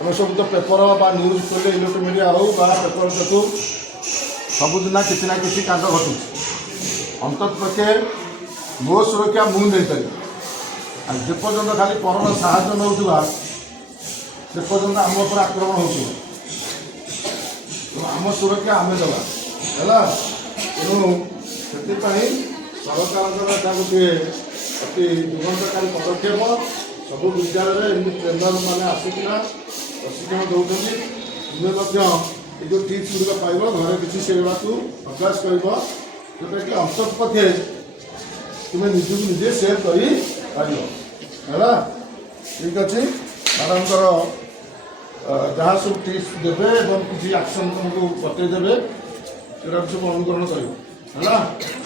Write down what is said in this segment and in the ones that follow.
तुम सब तो पेपर बा न्यूज खोले इलेक्ट्रोनिक मीडिया हो पेपर देखू सबुदिन किसी ना किसी कांड घटू अंतपक्षे मो सुरक्षा मुझे जेपर्यंत खाली पर साहय नौवा से पर्यंत आम उपर आक्रमण हो आम सुरक्षा आम देवा है तेणु से सरकार गोटे अति जुगंतकारी पदक्षेप सब विद्यालय एमती ट्रेनर मैंने आसिकिना प्रशिक्षण दौरान तुम्हें ये जो टिप्स गुड़िक पाइब घर किसी से अभ्यास कर जोटा कि अंतपक्षे तुम्हें निजक निजे सेव कर ठीक अच्छे मैडमकर जहाँ सब टिप्स देवे किसी एक्शन तुमको बतईदेवे से सब अनुकरण कर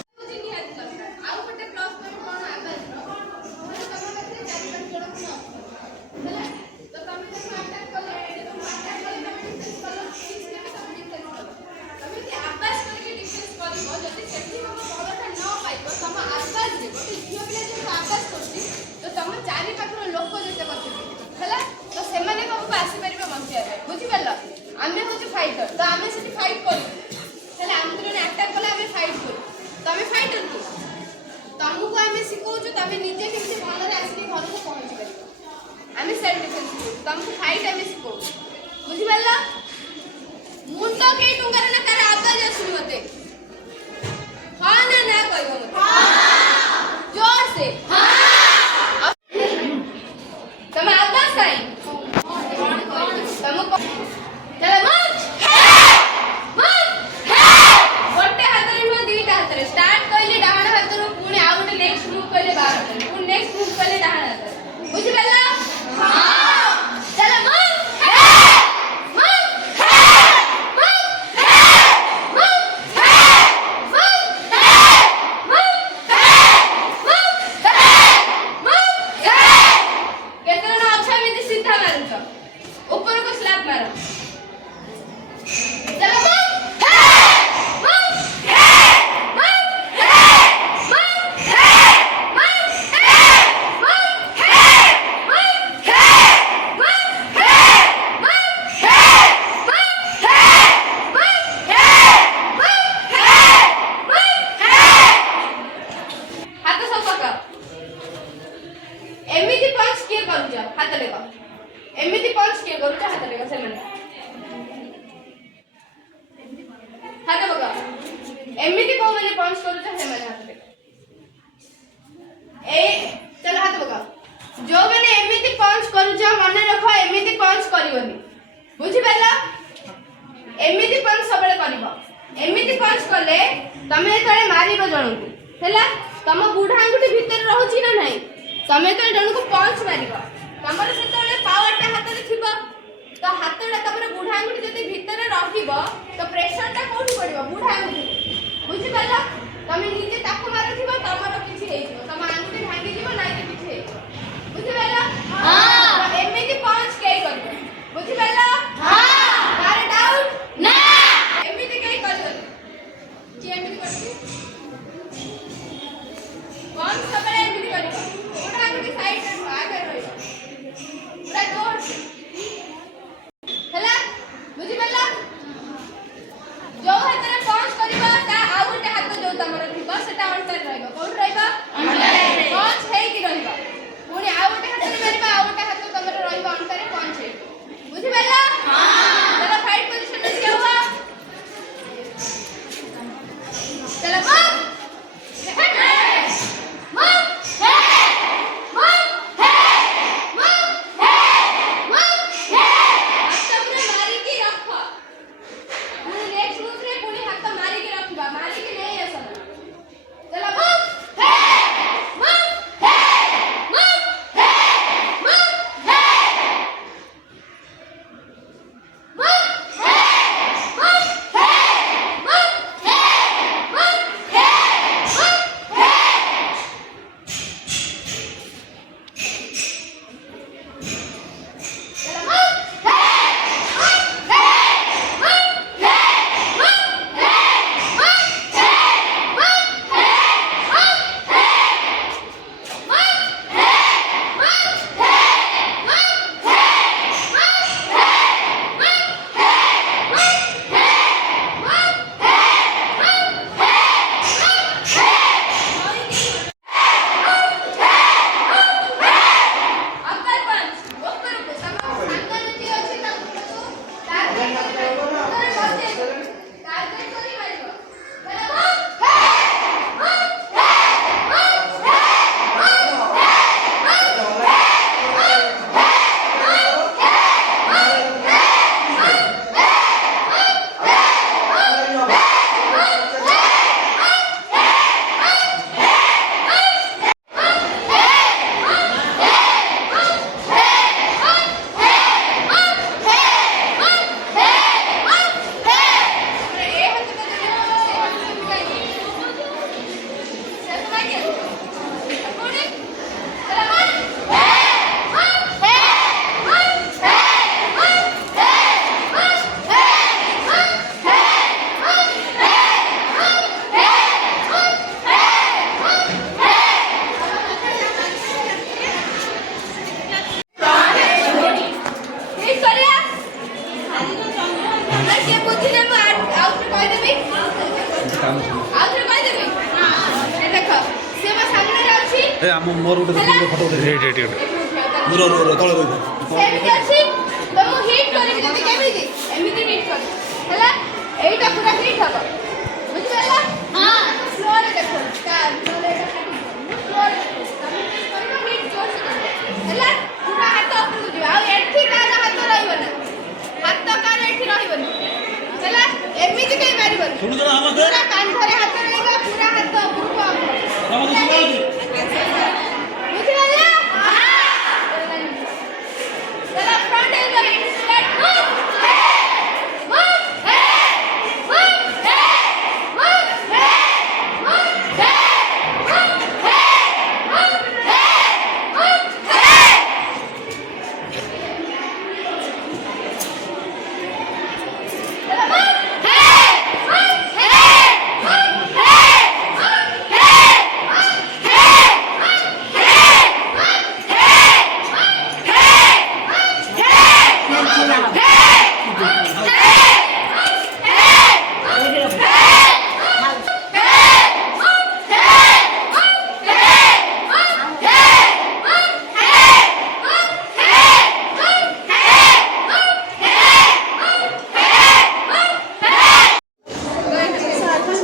आमे होची फाइटर तो आमे से फाइट कर हेले आमे तने अटैक कला आमे फाइट कर तो आमे फाइटर की तुमको आमे सिखौ जो तमे निजे केमती भलो रे आसी घर को पहुंच गई आमे सेल्फ डिफेंस तुमको फाइट आमे सिखौ बुझि बल्ला मुंडो के टुंगर ना करे आवाज सुनि मते हां ना कहबो मते हां जोर से हां तमे आवाज काई तुमको चलो मार्च गोटे हाथ रे हो दीटा हाथ रे स्टार्ट कइले डाहाण हाथ रो पुणी आ गोटे नेक्स्ट मूव कइले बार हाथ रे पुणी नेक्स्ट मूव कइले डाहाण हाथ रे बुझि बल्ला हां चलो मार्च ऊपर को स्लैप मारो एमिति पंच के करूछ हाथ लेको एमिति पंच के करूछ हाथ लेको से माने हाथ बगा एमिति को माने पंच करूछ से माने हाथ लेको ए चल हाथ बगा जो माने एमिति पंच करूछ माने रखो एमिति पंच करिवनी बुझि पाला एमिति पंच सबले करबो एमिति पंच करले तमे तळे मारिबो जणको हैला तम बुढा आंगुठी भीतर रहउची ना नाही तमे तो जण को पंच मारिबो तमर सेतले पावरटा हाथ रे थिबो तो हाथटा तमर बुढा आंगुठी जति भीतर रहिबो तो प्रेशरटा कोठी पडिबो बुढा आंगुठी बुझि पाला तमे निजे ताको मारथिबो तमर किछि हेइबो तम आंगुठी भांगी दिबो नाइ तो किछि हेइबो बुझि पाला हां तो एमिति पंच के करबो बुझि पाला हां तारे डाउट ना एमिति के करबो कि एमिति करबो कौन सबले एमिति करबो बुढा आंगुठी साइड रे आगे रहिबो पूरा जोर से हला बुझि पाला जो हाथ रे पंच करबा ता आ गोटे हाथ जो तमर थिबो सेटा अंतर रहइबो कोन रहइबो अंतर ଆଉ ଥରେ କହିଦେବି ଏ ଦେଖ ସେ ମୋ ସାମ୍ନାରେ ଅଛି ଏ ଆମ ମୋର ଗୋଟେ ଫଟୋ ଉଠେଇ ଏଇଠି ଏଇଠି ତଳେ ରହିବ ସେମିତି ଅଛି ତ ମୁଁ ହିଟ୍ କରିବି ଯଦି କେମିତି ଏମିତି ହିଟ୍ କରିବି ହେଲା ଏଇଟା ପୁରା ହିଟ୍ ହବ ବୁଝିପାରିଲ ହଁ ସ୍ଲୋରେ ଦେଖ ସ୍ଲୋରେ ଏଇଟା ସ୍ଲୋରେ ହିଟ୍ ଜୋରସେ କରିବ ହେଲା ପୁରା ହାତ ଉପରକୁ ଯିବ ଆଉ ଏଠି କାହାର ହାତ ରହିବ ନା ହାତ କାହାର ଏଠି ରହିବନି ହେଲା ଏମିତି କେହି ମାରିବନି ପୁରା କାନ୍ଧରେ ହାତ ରହିବ ପୁରା ହାତ ଉପରକୁ ବୁଝିପାରିଲ Let's front elbow in. Let's move. Hey, move. Hey, move. Hey, move. Hey, move. Hey, move. Hey, move. Hey, move. Hey. Let's move. Hey, move. Hey,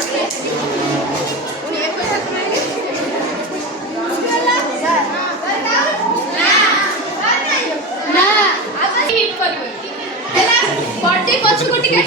move. Hey, move. Hey, move. Hey, body ପଛକୁ ଟିକେ